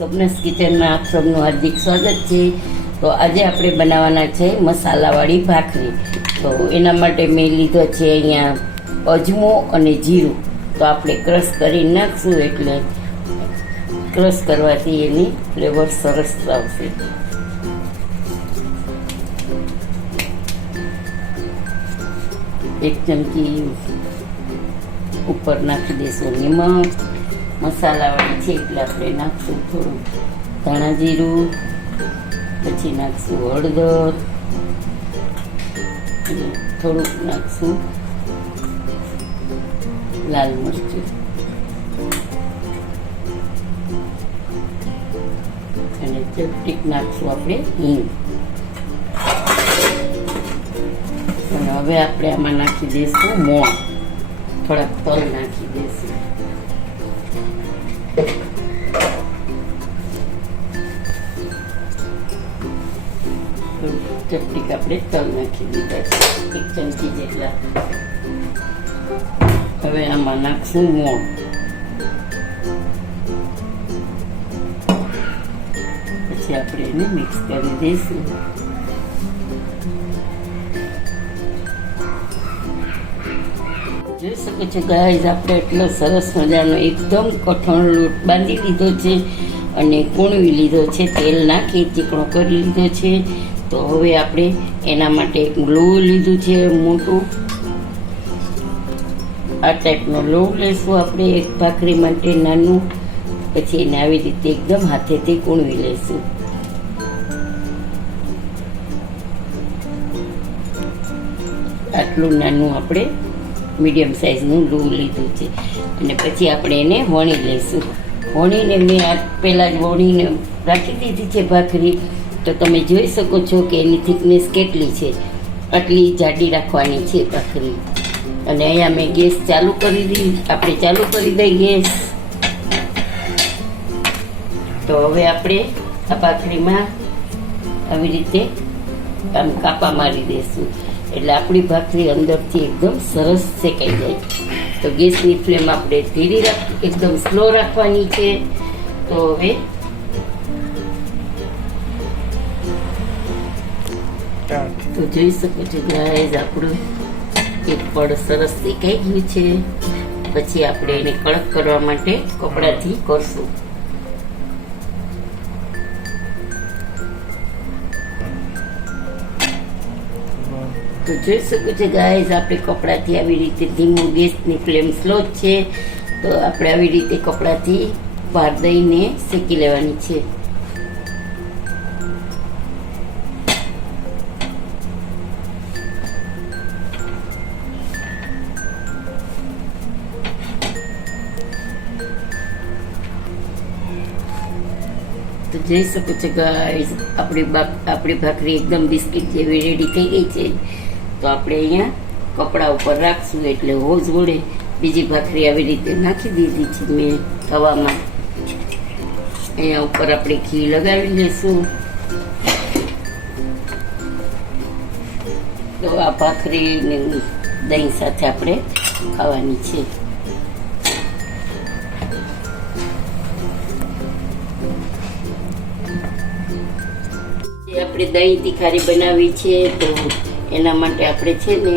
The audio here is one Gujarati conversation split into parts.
સોબનસ કિચનમાં આપ સૌનું હાર્દિક સ્વાગત છે। તો આજે આપણે બનાવવાના છે મસાલાવાળી ભાખરી। તો એના માટે મેં લીધો છે અહીંયા અજમો અને જીરું। તો આપણે ક્રશ કરી નાખશું એટલે ક્રશ કરવાથી એની ફ્લેવર સરસ આવશે। એક ચમચી ઉપર નાખી દઈશું નિમક। મસાલાવાળી છે એટલે આપણે નાખશું થોડું ધાણા જીરું, પછી નાખશું હળદર, થોડુંક નાખશું લાલ મરચું અને ચપટીક નાખશું આપણે હિંગ। અને હવે આપણે આમાં નાખી દઈશું મોણ, થોડાક તલ નાખી દઈશું। ચપટીક આપણે તલ નાખી દીધા છે, 1 ચમચી જેટલા। હવે આમાં નાખશું મોણ, પછી આપણે એને મિક્સ કરી દઈશું। જોઈ શકો છો ગાઈઝ, આપણે એટલો સરસ મજાનો એકદમ કઠણ લોટ બાંધી લીધો છે અને કૂણવી લીધો છે, તેલ નાખી ચીકણો કરી લીધો છે। તો હવે આપણે એના માટે એક લોહ લીધું છે મોટું, આ ટાઈપનો લોહ લઈશું આપણે એક ભાખરી માટે નાનું। પછી એને આવી રીતે એકદમ હાથેથી કૂણવી લઈશું। આટલું નાનું આપણે મીડિયમ સાઈઝનું લોહ લીધું છે અને પછી આપણે એને વણી લઈશું। વણીને મેં આ પહેલાં જ વણીને રાખી દીધી છે ભાખરી। તો તમે જોઈ શકો છો કે એની થિકનેસ કેટલી છે, આટલી જાડી રાખવાની છે ભાખરી। અને અહીંયા મેં ગેસ ચાલુ કરી દીધી, આપણે ચાલુ કરી દઈએ ગેસ। તો હવે આપણે આ ભાખરીમાં આવી રીતે આમ કાપા મારી દઈશું એટલે આપણી ભાખરી અંદરથી એકદમ સરસ શેકાઈ જાય। તો ગેસની ફ્લેમ આપણે ધીરી એકદમ સ્લો રાખવાની છે। તો હવે તો જોઈ શકો છો ગાઈઝ, આપણું એક પડ સરસ શેકાઈ ગયું છે। પછી આપણે એને કડક કરવા માટે કપડાથી કરશું। તો જોઈ શકો છો ગાઈઝ, આપણે કપડાથી આવી રીતે ધીમું, ગેસની ફ્લેમ સ્લો છે, તો આપણે આવી રીતે કપડાથી બહાર દઈને શેકી લેવાની છે। તો જોઈ શકો છો ગાઈઝ, આપણી ભાખરી એકદમ બિસ્કિટ જેવી રેડી થઈ ગઈ છે। તો આપણે અહીંયા કપડા ઉપર રાખશું એટલે હોજ વડે બીજી ભાખરી આવી રીતે નાખી દીધી છે મેં તવામાં। અહીંયા ઉપર આપણે ઘી લગાવી લઈશું। તો આ ભાખરી ને દહીં સાથે આપણે ખાવાની છે। આપણે દહીં તીખારી બનાવી છે, તો એના માટે આપણે છે ને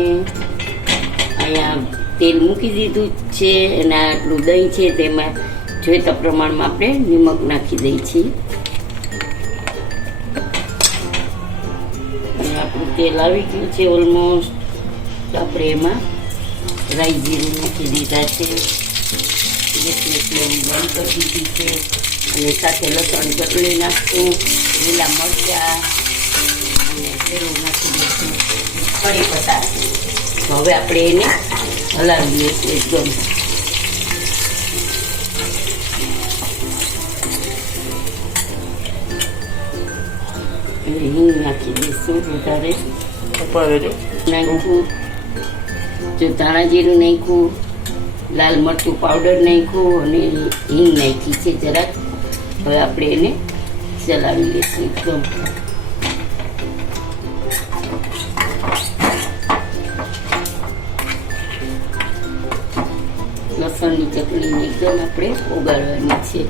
અહીંયા તેલ મૂકી દીધું છે અને આટલું દહીં છે તેમાં જોઈતા પ્રમાણમાં આપણે નિમક નાખી દઈએ છીએ। અને આપણું તેલ આવી ગયું છે ઓલમોસ્ટ। તો આપણે એમાં રાઈ જીરું નાખી દીધા છે, ગેસની ફ્લેમ બંધ કરી દીધી છે અને સાથે લસણ ચટણી નાખશું, લીલા મરચાં અને જીરું નાખી દઈશું, કઢી પત્તા। હવે આપણે એને હલાવી લઈશું એકદમ। હિંગ નાખી દઈશું વધારે, નાખ્યું જો ધાણા જીરું નાખ્યું, લાલ મરચું પાવડર નાખ્યું અને હિંગ નાખી છે જરાક। હવે આપણે એને ચલાવી લઈશું એકદમ। લસણની ચટણીને એકદમ આપણે ઓગાળવાની છે।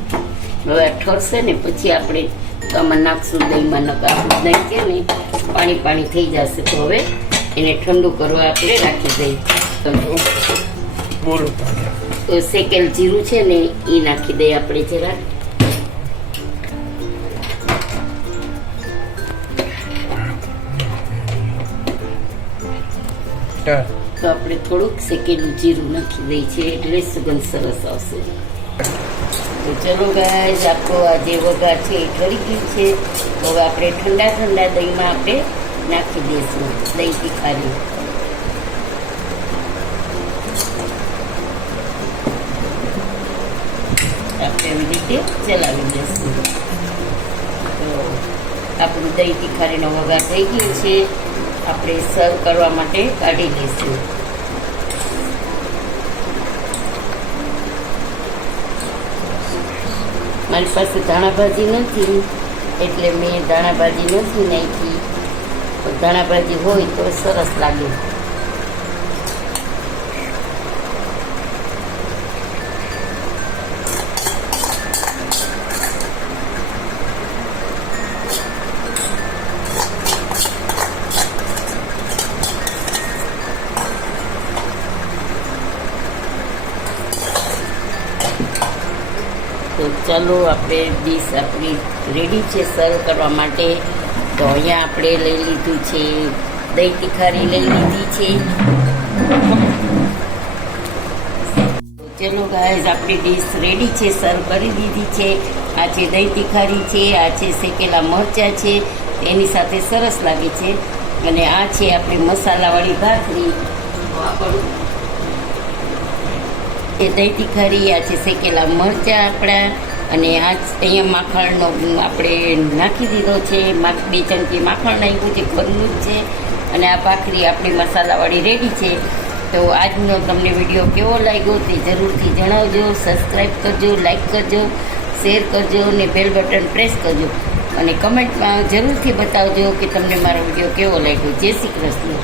હવે આ ઠરશે ને પછી આપણે તો આમાં નાખશું દહીંમાં. નકાશું દહીં છે ને પાણી પાણી થઈ જશે. તો હવે એને ઠંડુ કરવા આપણે રાખી દઈએ. તો શેકેલ જીરું છે ને એ નાખી દઈએ આપણે જરા. તો આપણે થોડુંક શેકેલું જીરું નાખી દઈએ છીએ એટલે સુગંધ સરસ આવશે. તો ચલો ગાઈઝ, આપણો આ જે વઘાર છે એ ઠરી ગયું છે. હવે આપણે ઠંડા ઠંડા દહીંમાં આપણે નાખી દઈશું દહીં તીખારી. આપણે એવી રીતે ચલાવી દઈશું. તો આપણું દહીં તીખારીનો વઘાર થઈ ગયો છે. આપણે સર્વ કરવા માટે કાઢી લઈશું. મારી પાસે ધાણાભાજી નથી એટલે મેં ધાણાભાજી નથી નાખી. ધાણાભાજી હોય તો સરસ લાગે. તો ચાલો, આપણે ડીશ આપણી રેડી છે સર્વ કરવા માટે. તો અહીંયા આપણે લઈ લીધું છે દહીં તીખારી લઈ લીધી છે. ચલો ગાઈઝ, આપણી ડીશ રેડી છે સર્વ કરી દીધી છે. આ છે દહીં તીખારી છે, આ છે શેકેલા મરચાં છે, એની સાથે સરસ લાગે છે. અને આ છે આપણી મસાલાવાળી ભાખરી. એ દહીં તીખારી, આ છે શેકેલા મરચાં આપણા. અને આ અહીંયા માખણનો આપણે નાખી દીધો છે. 2 ચમચી માખણ નાખ્યું છે, ઘરનું જ છે. અને આ ભાખરી આપણી મસાલાવાળી રેડી છે. તો આજનો તમને વિડીયો કેવો લાગ્યો તે જરૂરથી જણાવજો. સબસ્ક્રાઈબ કરજો, લાઈક કરજો, શેર કરજો અને બેલ બટન પ્રેસ કરજો. અને કમેન્ટમાં જરૂરથી બતાવજો કે તમને મારો વિડીયો કેવો લાગ્યો. જય શ્રી કૃષ્ણ.